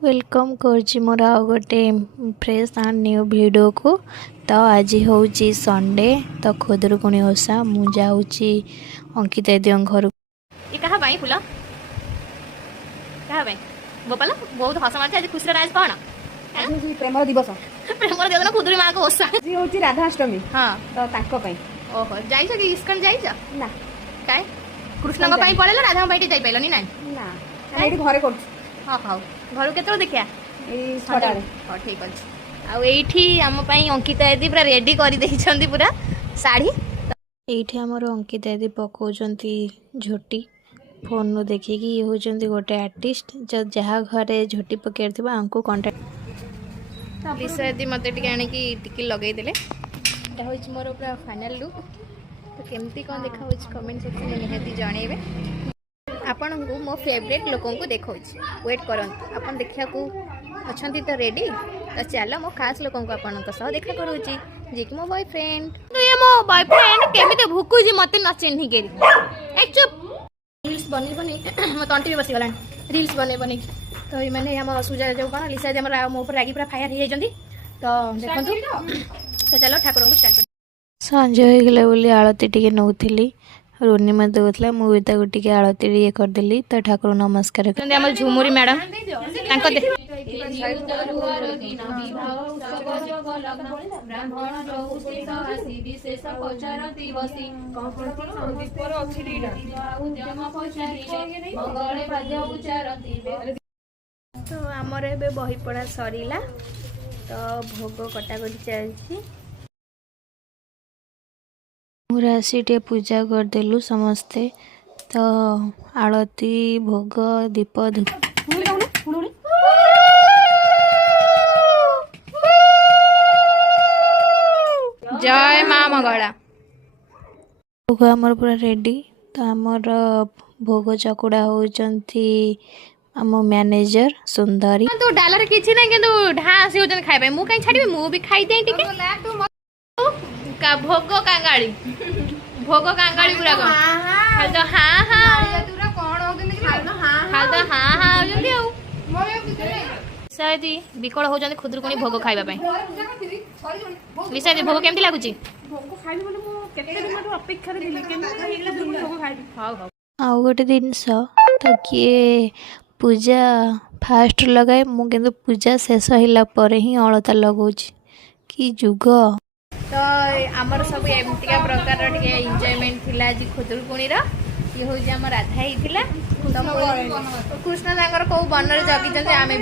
Welcome करछि मोर आउ गोटे फ्रेश एंड न्यू वीडियो को। तो आज हूँ संडे तो खुदुरुकुणी ओषा मु जाऊँगी अंकिता दीदी घर। ये कहा भाई फुल कहा भाई गोपाल बहुत हस मारती आज खुशी राज कौन प्रेम दिवस प्रेम दिवस खुदुरी माँ को ओषा जी हूँ राधाष्टमी हाँ तो ताको पई ओहो जाइछ कि इस्कन जाइछ ना काहे कृष्ण को पई पळेलो राधा को पई जाई पैलोनी ना ना एठी घरे करछ हाँ हाँ घर केतरो देखिया ए छडारे हाँ ठीक अछि आ एठी हम पई अंकिता दीदी पूरा रेडी करी देइछंती पूरा साड़ी एठी हमर अंकिता दीदी पकाउछंती झोटी फोन नु देखिकी ये होचंती गोटे आर्टिस्ट जहाँ घरे झोटी पकेर थिबा हमको कांटेक्ट लिसा दीदी मते टिके आनी की टिकी लगेई देले एटा होइछ मोर पूरा फाइनल लुक तो केमती कोन देखा होइछ कमेंट सेक्शन में निहाती जणेबे आपण को मो फेवरेट लोकों को देखो वेट करंत आपण देखिया को अछंती तो रेडी तो चलो मो खास लोकों को आपण को सह देखा करूची जे कि मो बॉयफ्रेंड तो ये मो बॉयफ्रेंड केमिते भुकु जी मते न चिन्ही गेरी एक चुप रील्स बनी बनी मो तंटी बसी गलान रील्स बने बनी तो ये माने हम सुजा जो कोन लिसा जे हमरा मो ऊपर रागी पूरा फायर हे जंदी तो देखंतु तो चलो ठाकुर को स्टार्ट संजय हो गला बोली आळती टिके नउथिली रोनी मत देउथला मु भी ताको टिके आळती ये कर देली तो ठाकुर नमस्कार जंदी हमर झुमुरी मैडम तांको दे तो आमर एबे बही पढ़ा सरीला तो भोग कटाकटी चलछि मुरासी टे पूजा करदेलु समस्ते तो आळती भोग दीप धूप जय माँ मंगला भोग आमर पूरा रेडी तो आमर भोग चकुड़ा होचंती आम मैनेजर सुंदरी तो डालर किछि नै किंतु ढास होजन खाइबे मु काई छाडिबे मु भी खाइ दे टिके का भोग कांगाली पूरा को खाल तो हां हां तुरा कोन होगन खाल तो हां हां होजंदी आउ लिसादी बिकळ होजंदी खुदुरकुणी भोग खाइबा पई लिसादी भोग केमती लागुची भोग खाइबे बोले मो केते दिन मतो अपेक्षा रे दिली केन हेला भोग खाइबे हां हां आउ गोटे जिनस तो किए पूजा फास्ट लगाए मु किंतु पूजा शेष होला पर ही अलता लगाउची कि जुग तो आमर सब एमतिका प्रकार टिके एन्जॉयमेंट थिला जी खुदुरकुणी रो ये हो जे हम राधा ही थिला तो कृष्ण तांकर को बनरे जगी जंदे आमे भी